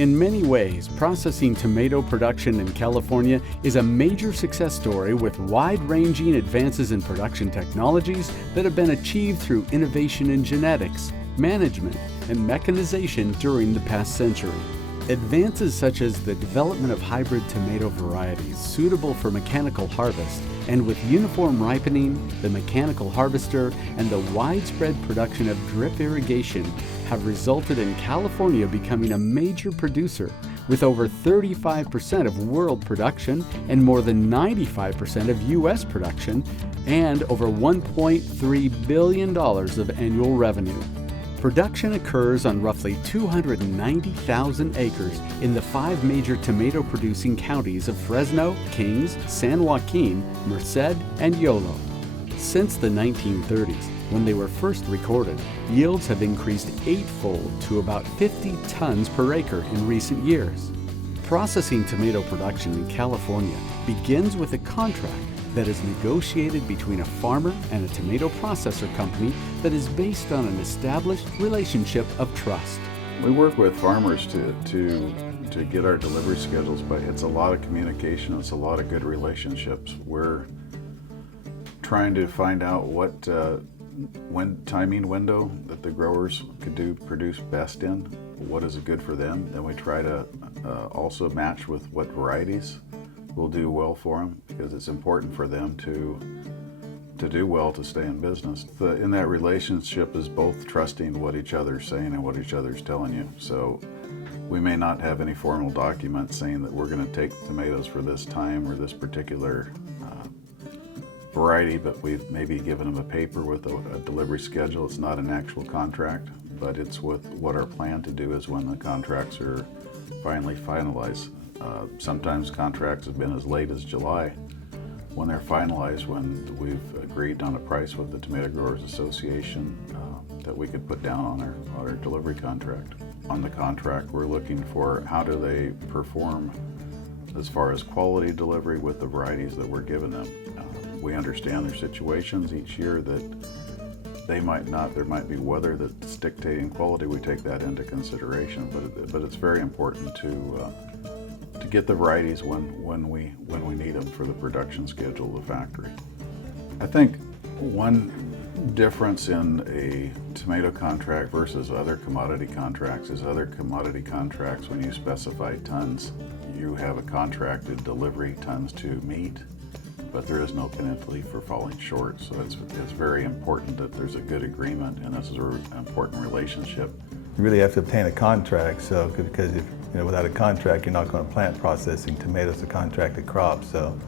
In many ways, processing tomato production in California is a major success story with wide-ranging advances in production technologies that have been achieved through innovation in genetics, management, and mechanization during the past century. Advances such as the development of hybrid tomato varieties suitable for mechanical harvest, and with uniform ripening, the mechanical harvester, and the widespread production of drip irrigation have resulted in California becoming a major producer with over 35% of world production and more than 95% of U.S. production and over $1.3 billion of annual revenue. Production occurs on roughly 290,000 acres in the 5 major tomato-producing counties of Fresno, Kings, San Joaquin, Merced, and Yolo. Since the 1930s, when they were first recorded, yields have increased 8-fold to about 50 tons per acre in recent years. Processing tomato production in California begins with a contract that is negotiated between a farmer and a tomato processor company that is based on an established relationship of trust. We work with farmers to get our delivery schedules, but it's a lot of communication, it's a lot of good relationships. We're trying to find out what timing window that the growers could produce best in, what is good for them. Then we try to also match with what varieties will do well for them, because it's important for them to do well to stay in business. In that relationship is both trusting what each other's saying and what each other's telling you. So we may not have any formal document saying that we're going to take tomatoes for this time or this particular variety, but we've maybe given them a paper with a delivery schedule. It's not an actual contract, but it's with what our plan to do is when the contracts are finally finalized. Sometimes contracts have been as late as July when they're finalized, when we've agreed on a price with the Tomato Growers Association that we could put down on our delivery contract. On the contract, we're looking for how do they perform as far as quality delivery with the varieties that we're giving them. We understand their situations each year that there might be weather that's dictating quality. We take that into consideration, but it's very important to get the varieties when we need them for the production schedule of the factory. I think one difference in a tomato contract versus other commodity contracts is other commodity contracts, when you specify tons, you have a contracted delivery tons to meet, but there is no penalty for falling short. So it's very important that there's a good agreement, and this is an important relationship. You really have to obtain a contract, because if without a contract, you're not going to plant processing tomatoes, a contracted crop. So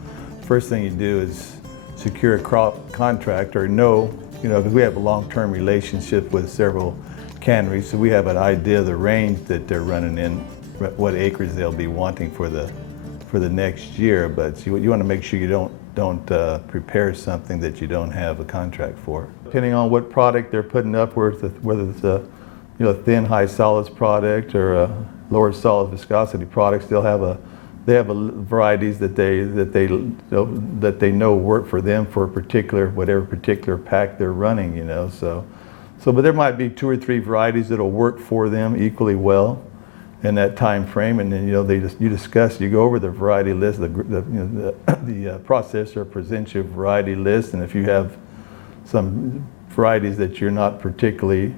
first thing you do is secure a crop contract, or because we have a long-term relationship with several canneries, so we have an idea of the range that they're running in, what acres they'll be wanting for the next year. But you want to make sure you don't prepare something that you don't have a contract for. Depending on what product they're putting up, whether it's a thin high solids product or a lower solid viscosity products, they have varieties that they know work for them for whatever particular pack they're running. But there might be 2 or 3 varieties that'll work for them equally well in that time frame, and then you go over the variety list. The processor presents you a variety list, and if you have some varieties that you're not particularly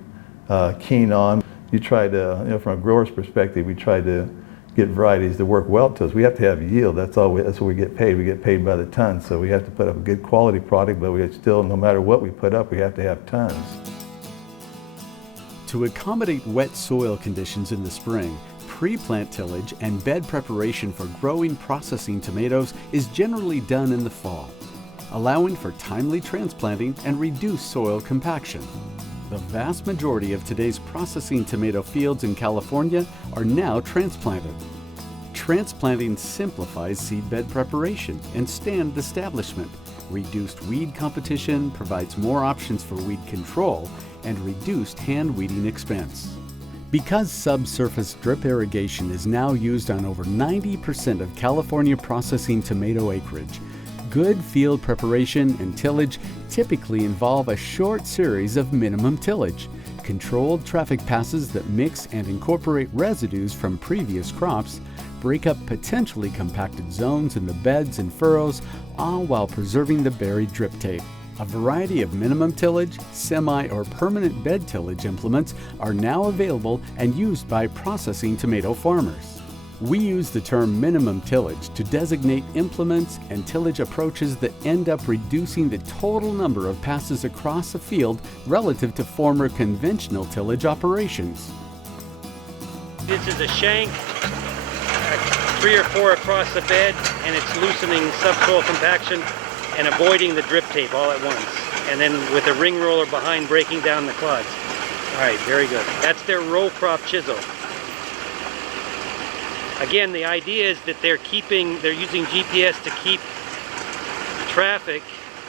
keen on, you try to, from a grower's perspective, we try to get varieties that work well to us. We have to have yield. That's what we get paid. We get paid by the ton, so we have to put up a good quality product, but we still, no matter what we put up, we have to have tons. To accommodate wet soil conditions in the spring, pre-plant tillage and bed preparation for growing processing tomatoes is generally done in the fall, allowing for timely transplanting and reduced soil compaction. The vast majority of today's processing tomato fields in California are now transplanted. Transplanting simplifies seedbed preparation and stand establishment. Reduced weed competition provides more options for weed control and reduced hand weeding expense. Because subsurface drip irrigation is now used on over 90% of California processing tomato acreage, good field preparation and tillage typically involve a short series of minimum tillage, controlled traffic passes that mix and incorporate residues from previous crops, break up potentially compacted zones in the beds and furrows, all while preserving the buried drip tape. A variety of minimum tillage, semi or permanent bed tillage implements are now available and used by processing tomato farmers. We use the term minimum tillage to designate implements and tillage approaches that end up reducing the total number of passes across a field relative to former conventional tillage operations. This is a shank, 3 or 4 across the bed, and it's loosening subsoil compaction and avoiding the drip tape all at once. And then with a ring roller behind, breaking down the clods. All right, very good. That's their row crop chisel. Again, the idea is that they're using GPS to keep traffic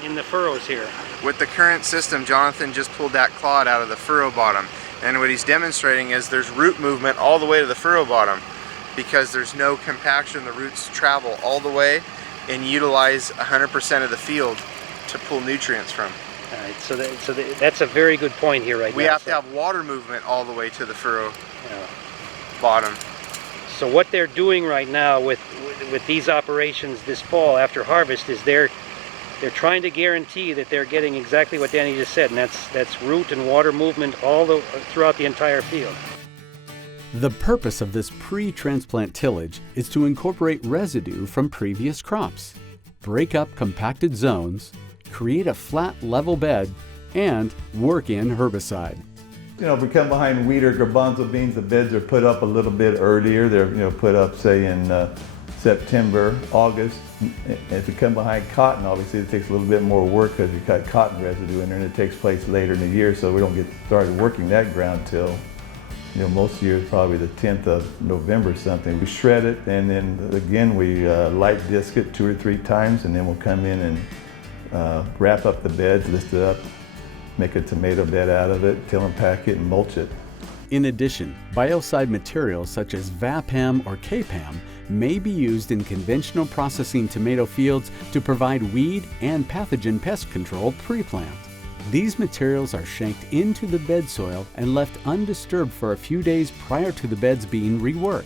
in the furrows here. With the current system, Jonathan just pulled that clod out of the furrow bottom. And what he's demonstrating is there's root movement all the way to the furrow bottom because there's no compaction. The roots travel all the way and utilize 100% of the field to pull nutrients from. All right, so that's a very good point here right now. We have to have water movement all the way to the furrow bottom. So what they're doing right now with these operations this fall after harvest is they're trying to guarantee that they're getting exactly what Danny just said, and that's root and water movement throughout the entire field. The purpose of this pre-transplant tillage is to incorporate residue from previous crops, break up compacted zones, create a flat level bed, and work in herbicide. You know, if we come behind wheat or garbanzo beans, the beds are put up a little bit earlier. They're put up, say, in September, August. If you come behind cotton, obviously it takes a little bit more work because you've got cotton residue in there, and it takes place later in the year, so we don't get started working that ground till, most years probably the 10th of November or something. We shred it, and then again we light disc it 2 or 3 times, and then we'll come in and wrap up the beds, lift it up, make a tomato bed out of it, till and pack it, and mulch it. In addition, biocide materials such as VAPAM or KPAM may be used in conventional processing tomato fields to provide weed and pathogen pest control pre-plant. These materials are shanked into the bed soil and left undisturbed for a few days prior to the beds being reworked.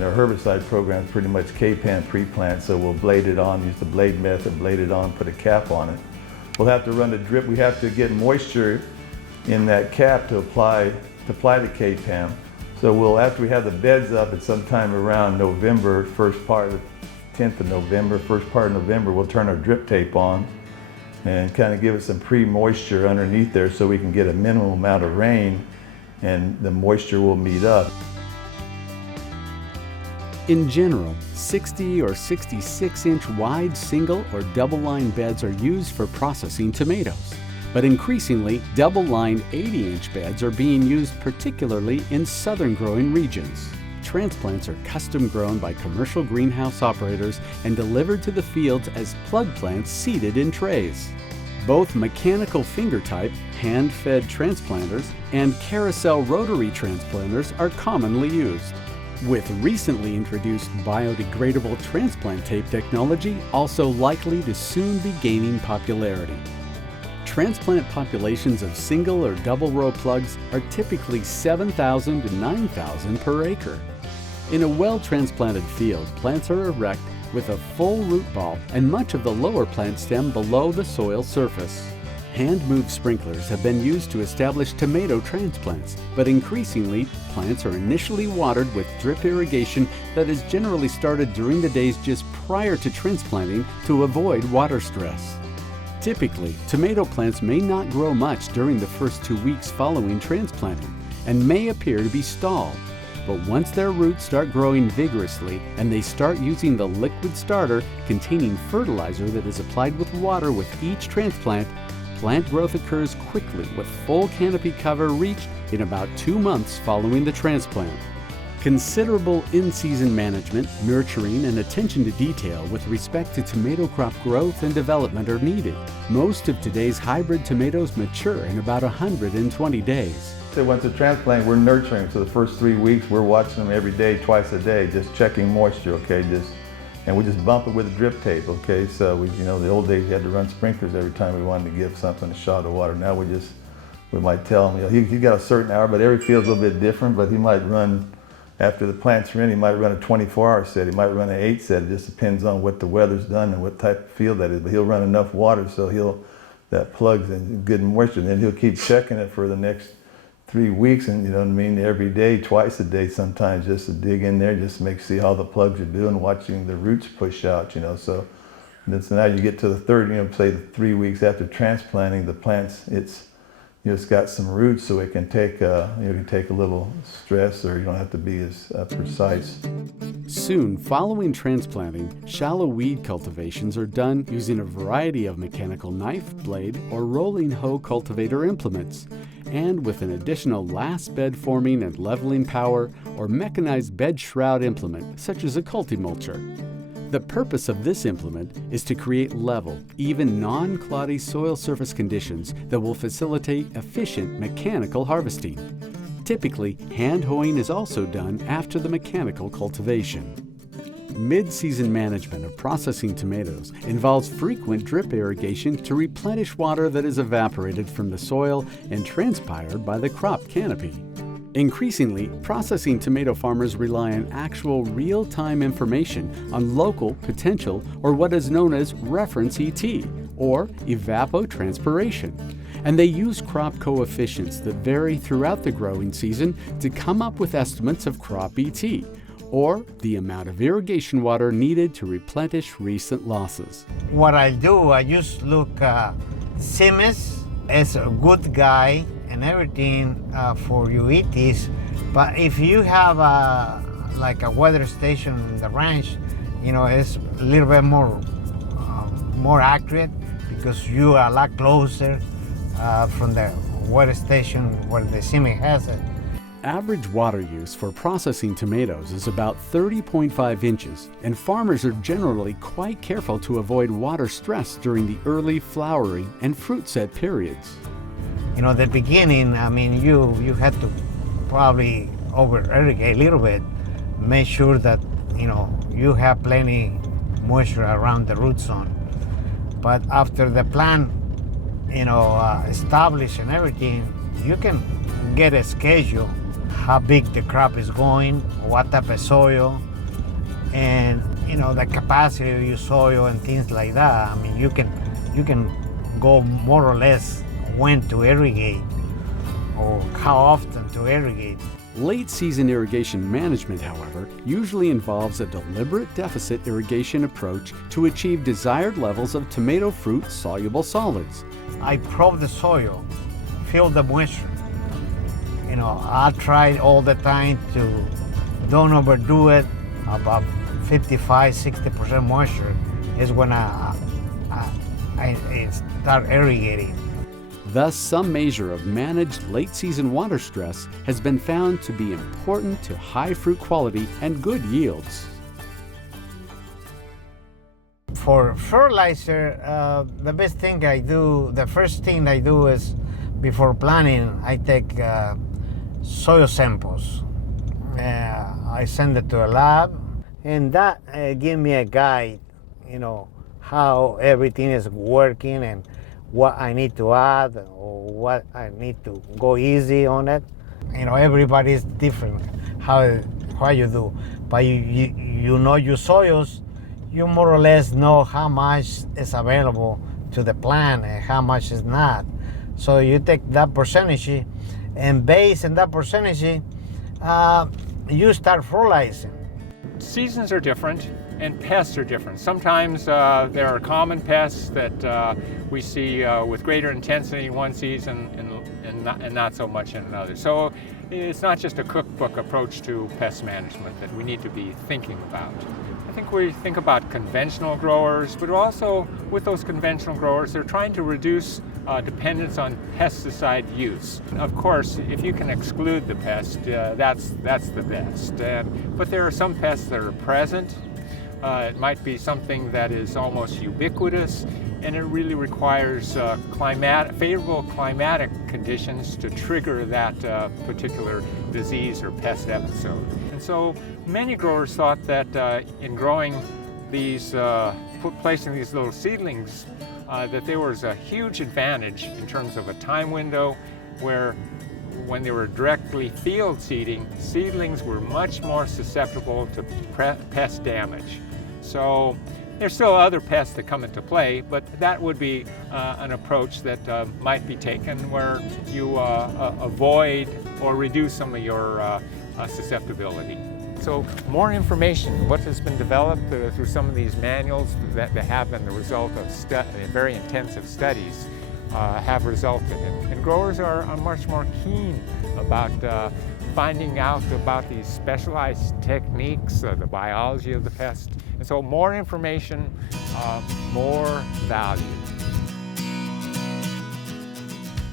Our herbicide program is pretty much KPAM pre-plant, so we'll blade it on, use the blade method, blade it on, put a cap on it. We'll have to run the drip. We have to get moisture in that cap to apply the KPAM. So after we have the beds up at sometime around November, first part of the 10th of November, first part of November, we'll turn our drip tape on and kind of give it some pre-moisture underneath there so we can get a minimum amount of rain and the moisture will meet up. In general, 60 or 66-inch wide single or double-line beds are used for processing tomatoes. But increasingly, double-line 80-inch beds are being used particularly in southern growing regions. Transplants are custom grown by commercial greenhouse operators and delivered to the fields as plug plants seeded in trays. Both mechanical finger-type, hand-fed transplanters and carousel rotary transplanters are commonly used, with recently introduced biodegradable transplant tape technology also likely to soon be gaining popularity. Transplant populations of single or double row plugs are typically 7,000 to 9,000 per acre. In a well-transplanted field, plants are erect with a full root ball and much of the lower plant stem below the soil surface. Hand-moved sprinklers have been used to establish tomato transplants, but increasingly, plants are initially watered with drip irrigation that is generally started during the days just prior to transplanting to avoid water stress. Typically, tomato plants may not grow much during the first 2 weeks following transplanting and may appear to be stalled. But once their roots start growing vigorously and they start using the liquid starter containing fertilizer that is applied with water with each transplant, plant growth occurs quickly with full canopy cover reached in about 2 months following the transplant. Considerable in-season management, nurturing, and attention to detail with respect to tomato crop growth and development are needed. Most of today's hybrid tomatoes mature in about 120 days. So once a transplant, we're nurturing them. So the first 3 weeks, we're watching them every day, twice a day, just checking moisture, okay? And we just bump it with a drip tape, okay? So the old days, you had to run sprinklers every time we wanted to give something a shot of water. Now we just we might tell him, he's got a certain hour, but every field's a little bit different, but he might run, after the plants are in, he might run a 24-hour set, he might run an 8 set, it just depends on what the weather's done and what type of field that is, but he'll run enough water so that plugs in good moisture, and then he'll keep checking it for the next 3 weeks, and you know what I mean, every day, twice a day sometimes, just to dig in there, just to see how the plugs are doing, watching the roots push out, you know, so now you get to the third, say 3 weeks after transplanting the plants, it's got some roots, so it can take a little stress, or you don't have to be as precise. Soon following transplanting, shallow weed cultivations are done using a variety of mechanical knife, blade, or rolling hoe cultivator implements, and with an additional last bed forming and leveling power or mechanized bed shroud implement such as a cultimulcher. The purpose of this implement is to create level, even non-cloddy soil surface conditions that will facilitate efficient mechanical harvesting. Typically, hand hoeing is also done after the mechanical cultivation. Mid-season management of processing tomatoes involves frequent drip irrigation to replenish water that is evaporated from the soil and transpired by the crop canopy. Increasingly, processing tomato farmers rely on actual real-time information on local, potential, or what is known as reference ET, or evapotranspiration. And they use crop coefficients that vary throughout the growing season to come up with estimates of crop ET, or the amount of irrigation water needed to replenish recent losses. What I do, I just look Siemens as a good guy and everything for your ETs, but if you have like a weather station in the ranch, it's a little bit more accurate because you are a lot closer from the weather station where the Siemens has it. Average water use for processing tomatoes is about 30.5 inches, and farmers are generally quite careful to avoid water stress during the early flowering and fruit set periods. The beginning, you had to probably over-irrigate a little bit, make sure that, you have plenty moisture around the root zone. But after the plant, established and everything, you can get a schedule, how big the crop is going, what type of soil, and, the capacity of your soil and things like that. You can go more or less when to irrigate or how often to irrigate. Late season irrigation management, however, usually involves a deliberate deficit irrigation approach to achieve desired levels of tomato fruit soluble solids. I probe the soil, feel the moisture. I try all the time to don't overdo it. About 55-60% moisture is when I start irrigating. Thus, some measure of managed late-season water stress has been found to be important to high fruit quality and good yields. For fertilizer, the best thing I do, the first thing I do is before planting, I take soil samples. I send it to a lab, and that gives me a guide, how everything is working and what I need to add or what I need to go easy on it. Everybody's different how you do, but you know your soils, you more or less know how much is available to the plant and how much is not. So you take that percentage, and based on that percentage, you start fertilizing. Seasons are different and pests are different. Sometimes there are common pests that we see with greater intensity in one season and not so much in another. So it's not just a cookbook approach to pest management that we need to be thinking about. I think we think about conventional growers, but also with those conventional growers, they're trying to reduce dependence on pesticide use. Of course, if you can exclude the pest, that's the best. But there are some pests that are present. It might be something that is almost ubiquitous, and it really requires favorable climatic conditions to trigger that particular disease or pest episode. And so many growers thought that in growing these, placing these little seedlings, that there was a huge advantage in terms of a time window where when they were directly field seeding, seedlings were much more susceptible to pest damage. So there's still other pests that come into play, but that would be an approach that might be taken where you avoid or reduce some of your susceptibility. So more information, what has been developed through some of these manuals that have been the result of very intensive studies have resulted in. And growers are much more keen about finding out about these specialized techniques, the biology of the pest. And so more information, more value.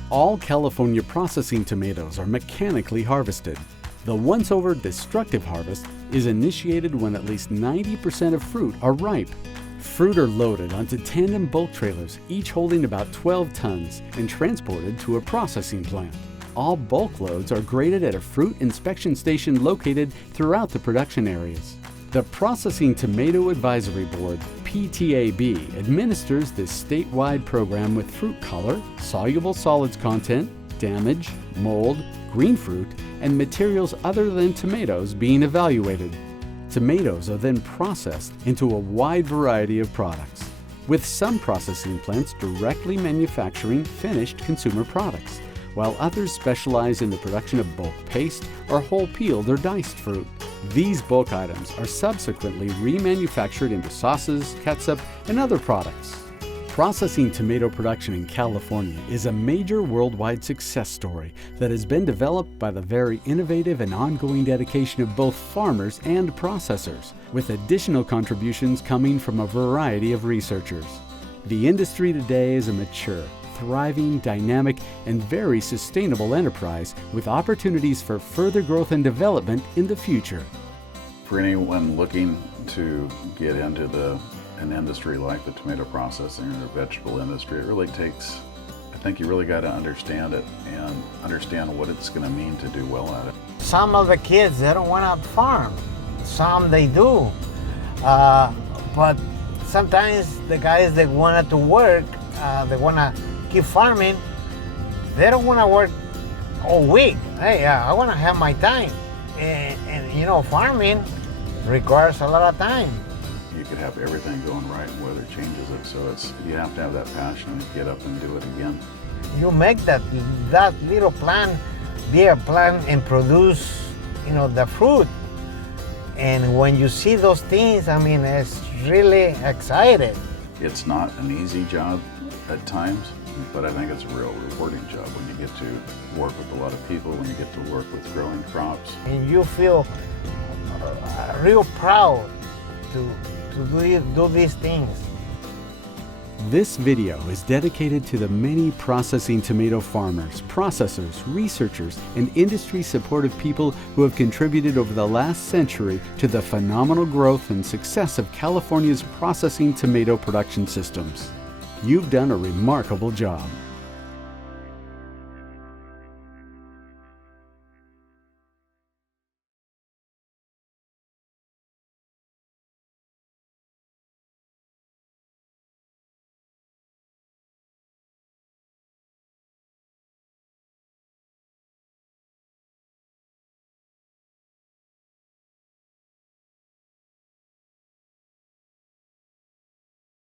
All California processing tomatoes are mechanically harvested. The once-over destructive harvest is initiated when at least 90% of fruit are ripe. Fruit are loaded onto tandem bulk trailers, each holding about 12 tons, and transported to a processing plant. All bulk loads are graded at a fruit inspection station located throughout the production areas. The Processing Tomato Advisory Board, PTAB, administers this statewide program with fruit color, soluble solids content, damage, mold, green fruit, and materials other than tomatoes being evaluated. Tomatoes are then processed into a wide variety of products, with some processing plants directly manufacturing finished consumer products, while others specialize in the production of bulk paste or whole peeled or diced fruit. These bulk items are subsequently remanufactured into sauces, ketchup, and other products. Processing tomato production in California is a major worldwide success story that has been developed by the very innovative and ongoing dedication of both farmers and processors, with additional contributions coming from a variety of researchers. The industry today is a mature, thriving, dynamic, and very sustainable enterprise with opportunities for further growth and development in the future. For anyone looking to get into an industry like the tomato processing or the vegetable industry, it really takes, I think you really got to understand it and understand what it's going to mean to do well at it. Some of the kids, they don't want to farm. Some they do. But sometimes the guys that wanted to work, they want to keep farming, they don't want to work all week. Hey, I want to have my time. And you know, farming requires a lot of time. You could have everything going right and weather changes it, so you have to have that passion to get up and do it again. You make that little plant be a plant and produce, you know, the fruit. And when you see those things, I mean, it's really exciting. It's not an easy job at times, but I think it's a real rewarding job when you get to work with a lot of people, when you get to work with growing crops. And you feel real proud to do these things. This video is dedicated to the many processing tomato farmers, processors, researchers, and industry supportive people who have contributed over the last century to the phenomenal growth and success of California's processing tomato production systems. You've done a remarkable job.